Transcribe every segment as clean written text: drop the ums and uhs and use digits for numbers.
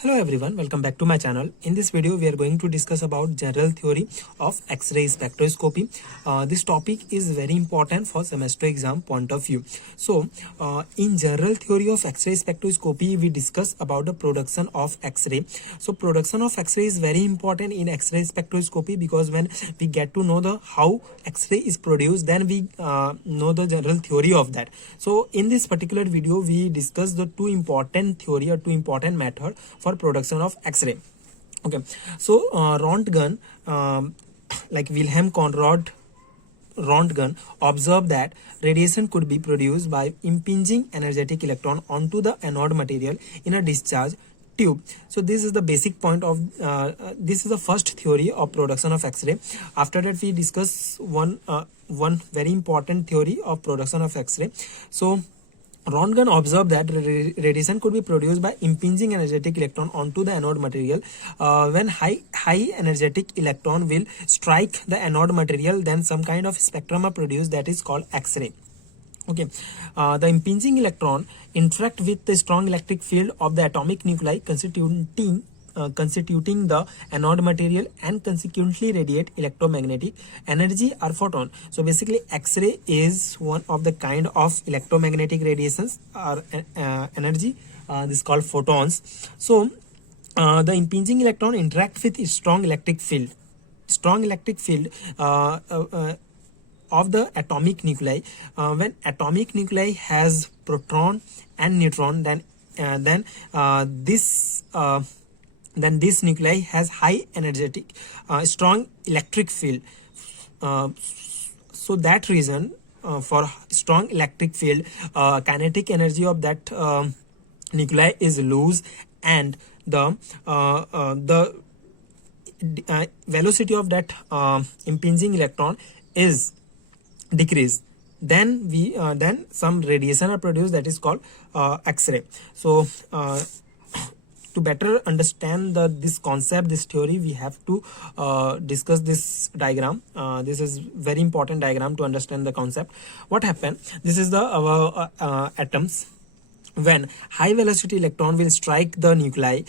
Hello everyone, welcome back to my channel. In this video, we are going to discuss about general theory of X-ray spectroscopy. This topic is very important for semester exam point of view. So, in general theory of X-ray spectroscopy, we discuss about the production of X-ray. So, production of X-ray is very important in X-ray spectroscopy because when we get to know the how X-ray is produced, then we know the general theory of that. So, in this particular video, we discuss the two important theory or two important method for production of X-ray. Okay, so Röntgen, like Wilhelm Conrad Röntgen observed that radiation could be produced by impinging energetic electron onto the anode material in a discharge tube. So this is the basic point of this is the first theory of production of X-ray. After that, we discuss one very important theory of production of X-ray. So Röntgen observed that radiation could be produced by impinging energetic electron onto the anode material. When high energetic electron will strike the anode material, then some kind of spectrum are produced that is called X-ray. Okay, the impinging electron interact with the strong electric field of the atomic nuclei constituting the anode material and consequently radiate electromagnetic energy or photon. So basically X-ray is one of the kind of electromagnetic radiations or energy. This is called photons. So the impinging electron interact with a strong electric field of the atomic nuclei. When atomic nuclei has proton and neutron, then this nuclei has high energetic strong electric field. So that reason for strong electric field, kinetic energy of that nuclei is loose, and the velocity of that impinging electron is decreased. Then some radiation are produced that is called X-ray. So to better understand this concept, this theory, we have to discuss this diagram. This is very important diagram to understand the concept. What happened? This is the atoms. When high velocity electron will strike the nuclei,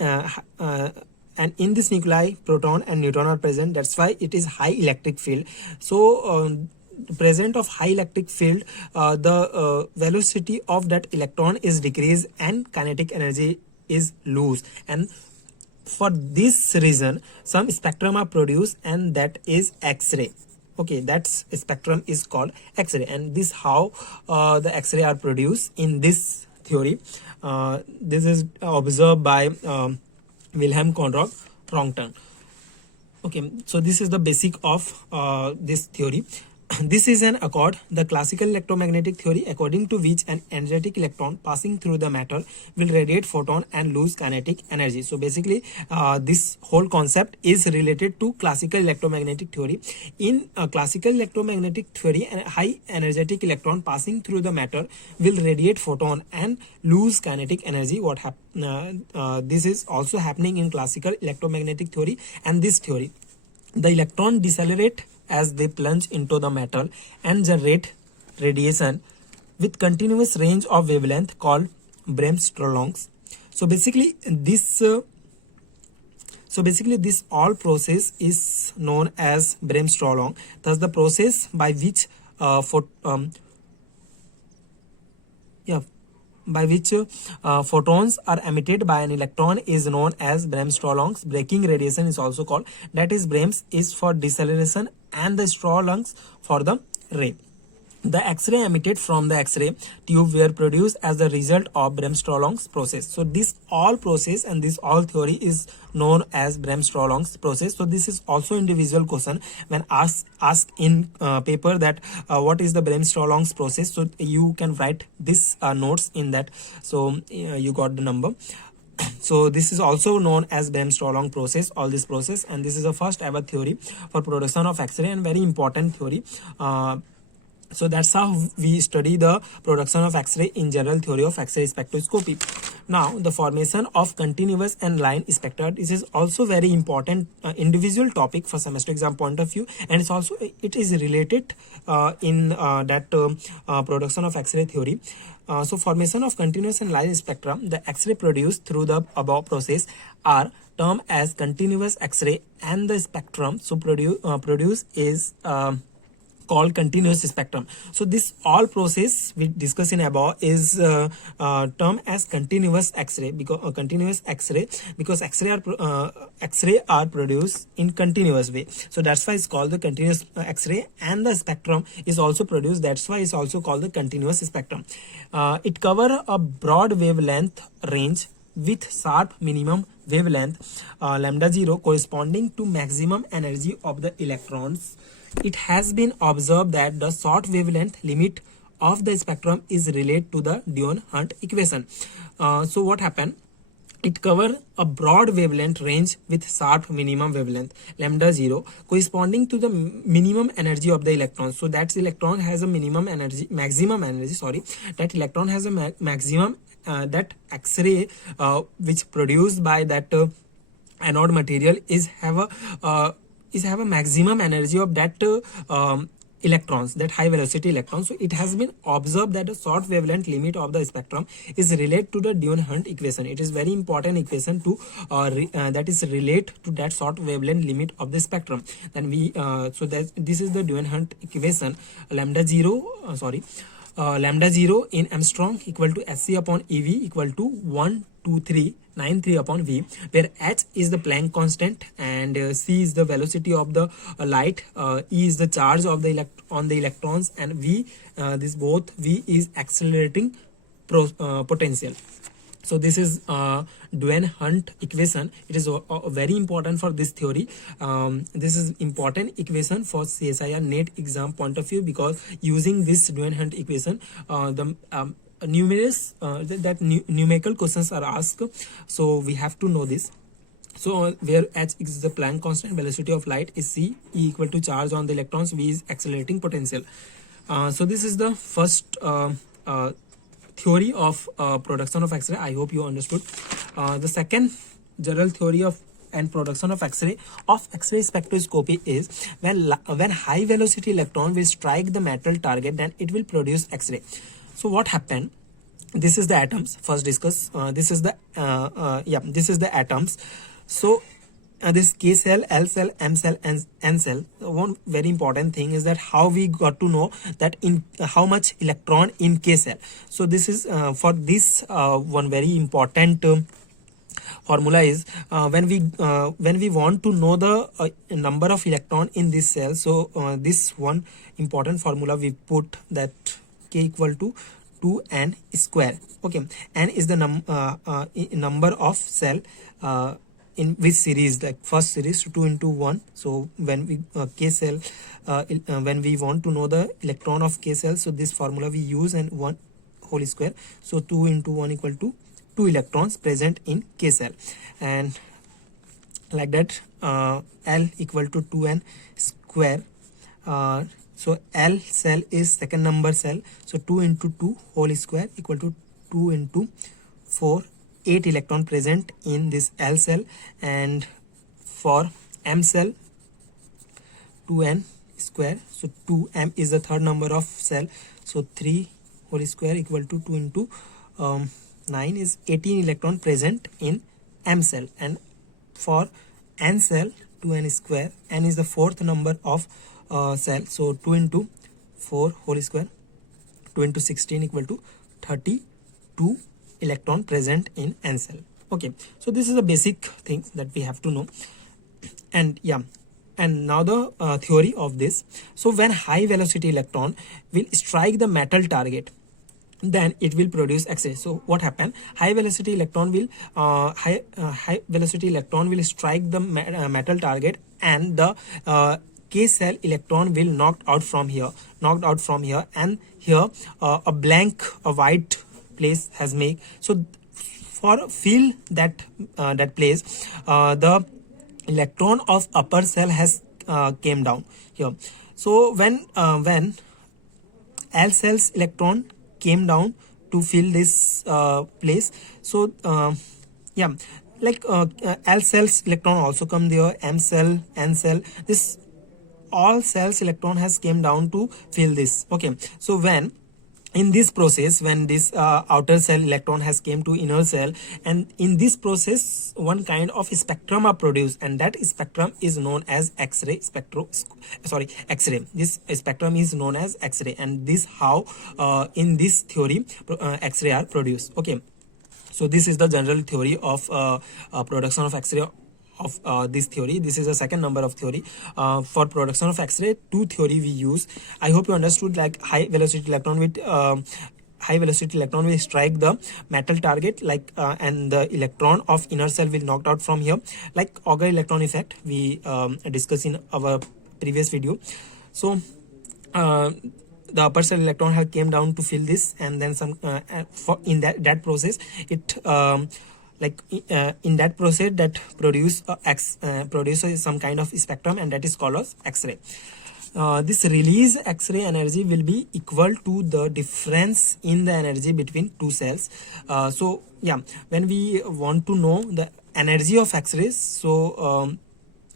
and in this nuclei proton and neutron are present. That's why it is high electric field. So present of high electric field, the velocity of that electron is decreased and kinetic energy is loose, and for this reason some spectrum are produced, and that is X-ray. Okay, that spectrum is called X-ray, and this how the X-ray are produced in this theory. This is observed by Wilhelm Conrad Röntgen. Okay, so this is the basic of this theory. This is an accord, the classical electromagnetic theory, according to which an energetic electron passing through the metal will radiate photon and lose kinetic energy. So basically this whole concept is related to classical electromagnetic theory. In classical electromagnetic theory, a high energetic electron passing through the metal will radiate photon and lose kinetic energy. This is also happening in classical electromagnetic theory. And this theory, the electron decelerate as they plunge into the metal and generate radiation with continuous range of wavelength called bremsstrahlung. So basically this all process is known as bremsstrahlung. Thus the process by which photons are emitted by an electron is known as bremsstrahlung. Braking radiation is also called. That is, brems is for deceleration and the strahlungs for the ray. The X-ray emitted from the X-ray tube were produced as a result of bremsstrahlung's process. So this all process and this all theory is known as bremsstrahlung's process. So this is also individual question when asked in paper that what is the bremsstrahlung's process. So you can write this notes in that. So you got the number. So this is also known as Bremsstrahlung process, all this process, and this is the first ever theory for production of X-ray and very important theory. So that's how we study the production of X-ray in general theory of X-ray spectroscopy. Now the formation of continuous and line spectra, this is also very important individual topic for semester exam point of view, and it is related in that production of X-ray theory. So formation of continuous and line spectra, the X-ray produced through the above process are termed as continuous X-ray, and the spectrum so produce is called continuous spectrum. So this all process we discuss in above is termed as continuous X-ray because X-ray are produced in continuous way. So that's why it's called the continuous X-ray, and the spectrum is also produced. That's why it's also called the continuous spectrum. It cover a broad wavelength range with sharp minimum wavelength lambda 0 corresponding to maximum energy of the electrons. It has been observed that the short wavelength limit of the spectrum is related to the Dion-Hunt equation. So what happened? It covers a broad wavelength range with sharp minimum wavelength lambda 0 corresponding to the minimum energy of the electron. So that electron has a maximum energy. That electron has a maximum that X-ray which produced by that anode material is have a maximum energy of that electrons, that high velocity electrons. So it has been observed that the short wavelength limit of the spectrum is related to the Dion-Hunt equation. It is very important equation to that is related to that short wavelength limit of the spectrum. Then this is the Dion-Hunt equation. Lambda 0 in Armstrong equal to Sc upon Ev equal to 12393 upon V, where H is the Planck constant and C is the velocity of the light, E is the charge of the on the electrons, and V V is accelerating potential. So this is Dion-Hunt equation. It is very important for this theory. This is important equation for CSIR NET exam point of view, because using this Dion-Hunt equation the numerous numerical questions are asked. So we have to know this. So where H is the Planck constant, velocity of light is C, E equal to charge on the electrons, V is accelerating potential. So this is the first theory of production of X-ray. I hope you understood. The second general theory of and production of X-ray spectroscopy is when high velocity electron will strike the metal target, then it will produce X-ray. So what happened? This is the atoms. First discuss. This is the atoms. So this K cell, L cell, M cell, and N cell. One very important thing is that how we got to know that in how much electron in K cell. So this is for this one very important formula is when we want to know the number of electron in this cell. So this one important formula we put that K equal to 2n square. Okay, n is the number of cell in which series, like first series 2 into 1. So when we K cell when we want to know the electron of K cell, so this formula we use, and 1 whole square. So 2 into 1 equal to 2 electrons present in K cell, and like that L equal to 2n square. So L cell is second number cell, so 2 into 2 whole square equal to 2 into 4, 8 electron present in this L cell. And for M cell 2n square, so 2m is the third number of cell, so 3 whole square equal to 2 into 9 is 18 electron present in M cell. And for N cell 2n square, n is the fourth number of cell, so 2 into 4 whole square, 2 into 16 equal to 32 electron present in N cell. Okay, so this is the basic things that we have to know. And and now the theory of this. So when high velocity electron will strike the metal target, then it will produce X-ray. So what happened? High velocity electron will strike the metal target, and the K cell electron will knocked out from here, and here a white place has made. So for fill that place, the electron of upper cell has came down here. So when L cells electron came down to fill this place. So yeah, like L cells electron also come there, M cell, N cell, this all cells electron has came down to fill this. Okay, so when in this process, when this outer cell electron has came to inner cell, and in this process one kind of spectrum are produced, and that spectrum is known as X-ray X-ray. This spectrum is known as X-ray, and this how in this theory X-ray are produced. Okay, so this is the general theory of production of X-ray of this theory. This is the second number of theory. For production of X-ray, two theory we use. I hope you understood, like high velocity electron will strike the metal target, like and the electron of inner cell will knocked out from here, like Auger electron effect we discussed in our previous video. So the upper cell electron have came down to fill this, and then some for in that process it in that process that produces some kind of spectrum, and that is called as X-ray. This release X-ray energy will be equal to the difference in the energy between two cells. So yeah, when we want to know the energy of X-rays, so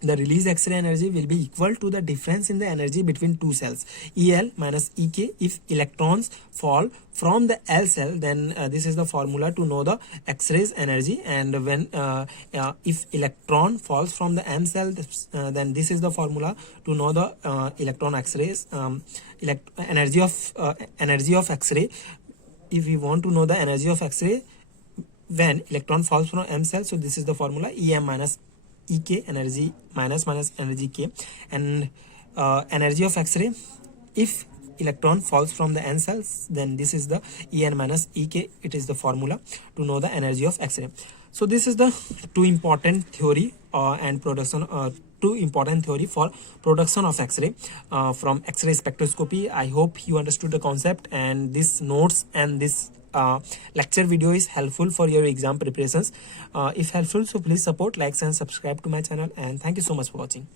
the release X-ray energy will be equal to the difference in the energy between two cells, EL minus EK. If electrons fall from the L cell, then this is the formula to know the X-rays energy, and when if electron falls from the M cell, then this is the formula to know the electron X-rays energy of X-ray. If we want to know the energy of X-ray when electron falls from M cell, so this is the formula, EM minus EK, energy minus energy K, and energy of X-ray if electron falls from the N cells, then this is the En minus Ek. It is the formula to know the energy of X-ray. So this is the two important theory and production two important theory for production of X-ray from X-ray spectroscopy. I hope you understood the concept, and this notes and this lecture video is helpful for your exam preparations. If helpful, so please support, likes and subscribe to my channel, and thank you so much for watching.